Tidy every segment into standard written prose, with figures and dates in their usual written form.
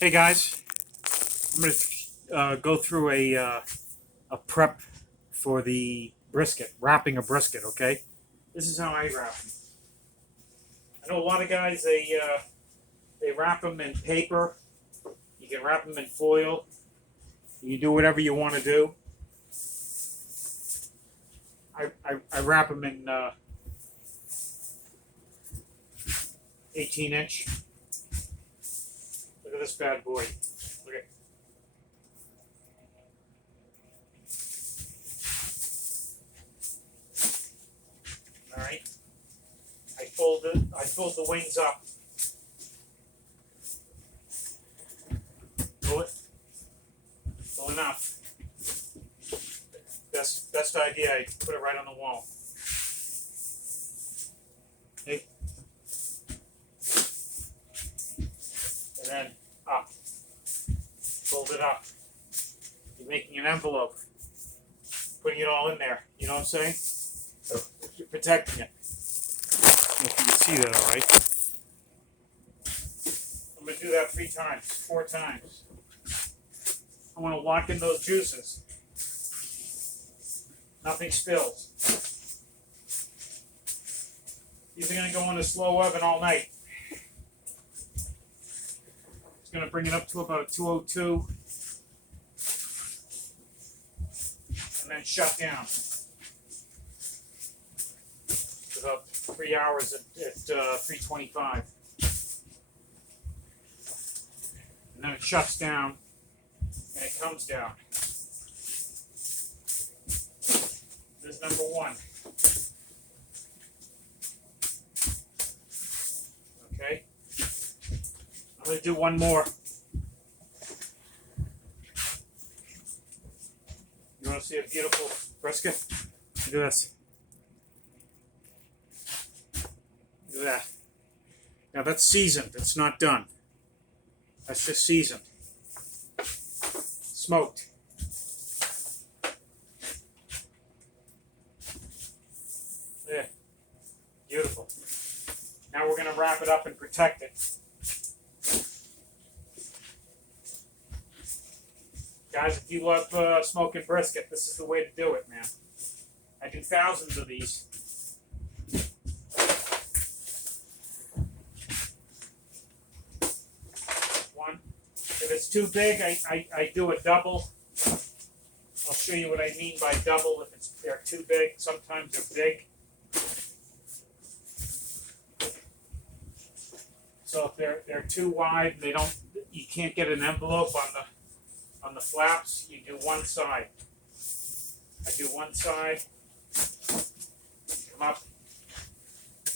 Hey guys, I'm going to go through a prep for the brisket, wrapping a brisket. Okay, this is how I wrap them. I know a lot of guys they wrap them in paper. You can wrap them in foil. You do whatever you want to do. I wrap them in 18-inch. Look at this bad boy. Look at. All right. I fold it. I fold the wings up. Pull it. Pull enough. Best idea. I put it right on the wall. Okay. And then up. Fold it up. You're making an envelope. Putting it all in there. You know what I'm saying? You're protecting it. I don't know if you can see that all right. I'm going to do that 3 times, 4 times. I want to lock in those juices. Nothing spills. These are going to go in a slow oven all night. It's going to bring it up to about a 202 and then shut down. It's about 3 hours at 325. And then it shuts down and it comes down. This is number 1. Okay. I'm going to do one more. You want to see a beautiful brisket? Look at this. Look at that. Now that's seasoned. It's not done. That's just seasoned. Smoked. Yeah. Beautiful. Now we're going to wrap it up and protect it. Guys, if you love smoking brisket, this is the way to do it, man. I do thousands of these. One. If it's too big, I do a double. I'll show you what I mean by double. If they're too big, sometimes they're big. So if they're too wide, you can't get an envelope on the flaps. You do one side. I do one side. Come up.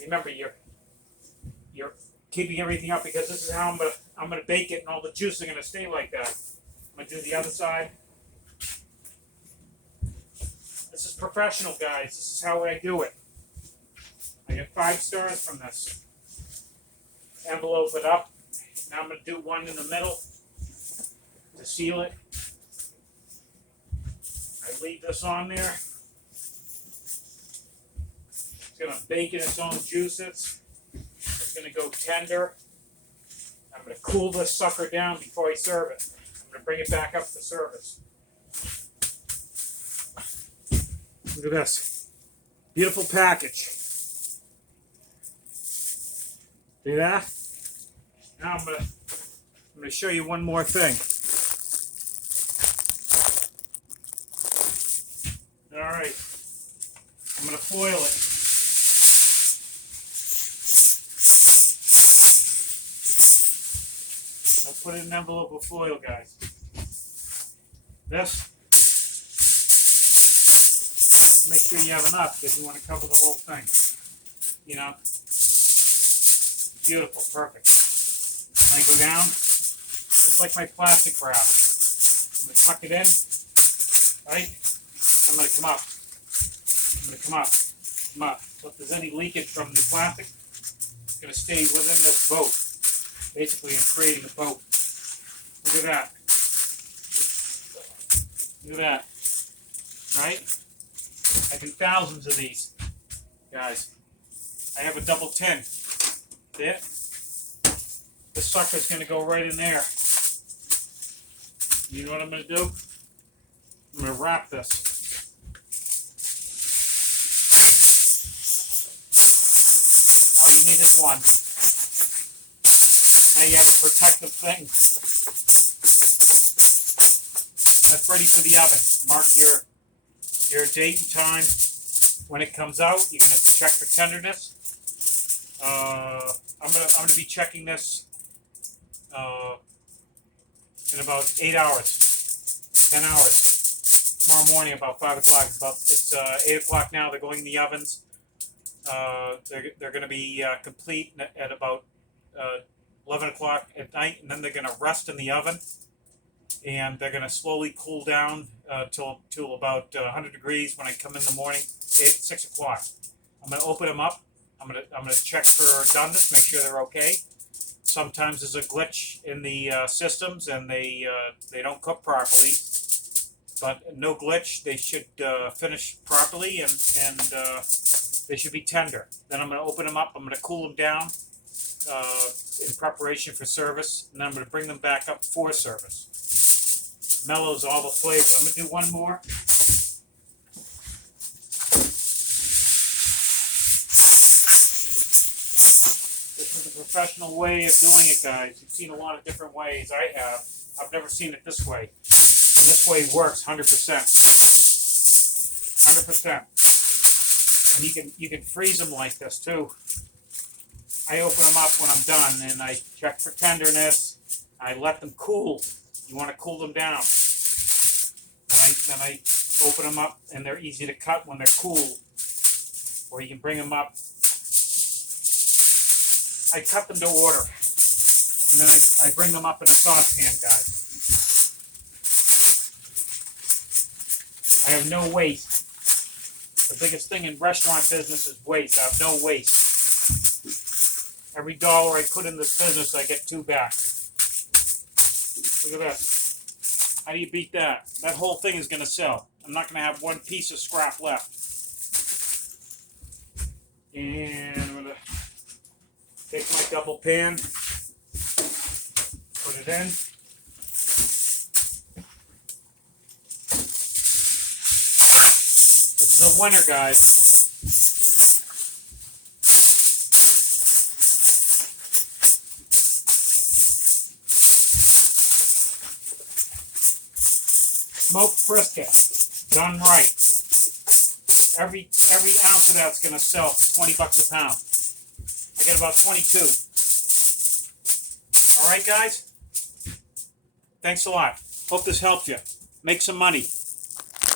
Remember, you're keeping everything up because this is how I'm gonna bake it, and all the juice are gonna stay like that. I'm gonna do the other side. This is professional, guys. This is how I do it. I get 5 stars from this. Envelope it up. Now I'm going to do one in the middle to seal it. I leave this on there. It's going to bake in its own juices. It's going to go tender. I'm going to cool this sucker down before I serve it. I'm going to bring it back up to service. Look at this. Beautiful package. See that? Now I'm gonna show you one more thing. All right, I'm gonna foil it. I'll put it in an envelope of foil, guys. This. Make sure you have enough because you want to cover the whole thing. You know. Beautiful, perfect. I go down, just like my plastic wrap. I'm going to tuck it in, right? I'm going to come up. I'm going to come up, come up. So if there's any leakage from the plastic, it's going to stay within this boat. Basically, I'm creating a boat. Look at that. Look at that. Right? I do thousands of these, guys. I have a double tin. See it? This sucker's going to go right in there. You know what I'm going to do? I'm going to wrap this. All you need is one. Now you have a protective thing. That's ready for the oven. Mark your date and time. When it comes out, you're going to check for tenderness. I'm gonna be checking this in about 8 hours, 10 hours. Tomorrow morning about 5 o'clock. It's 8 o'clock now. They're going in the ovens. They're going to be complete at about 11 o'clock at night, and then they're going to rest in the oven, and they're going to slowly cool down till about 100 degrees when I come in the morning, 6 o'clock. I'm going to open them up. I'm gonna check for doneness, make sure they're okay. Sometimes there's a glitch in the systems and they don't cook properly, but no glitch. They should finish properly and they should be tender. Then I'm gonna open them up. I'm gonna cool them down in preparation for service, and then I'm gonna bring them back up for service. Mellows all the flavor. I'm gonna do one more. Professional way of doing it, guys. You've seen a lot of different ways. I have. I've never seen it this way. And this way works 100%. 100%. And you can freeze them like this too. I open them up when I'm done and I check for tenderness. I let them cool. You want to cool them down. Then I open them up and they're easy to cut when they're cool. Or you can bring them up. I cut them to order, and then I bring them up in a saucepan, guys. I have no waste. The biggest thing in restaurant business is waste. I have no waste. Every dollar I put in this business, I get 2 back. Look at this. How do you beat that? That whole thing is going to sell. I'm not going to have one piece of scrap left. And I'm going to take my double pan, put it in. This is a winner, guys. Smoked brisket, done right. Every ounce of that's going to sell for $20 a pound. I get about 22. All right, guys? Thanks a lot. Hope this helped you. Make some money.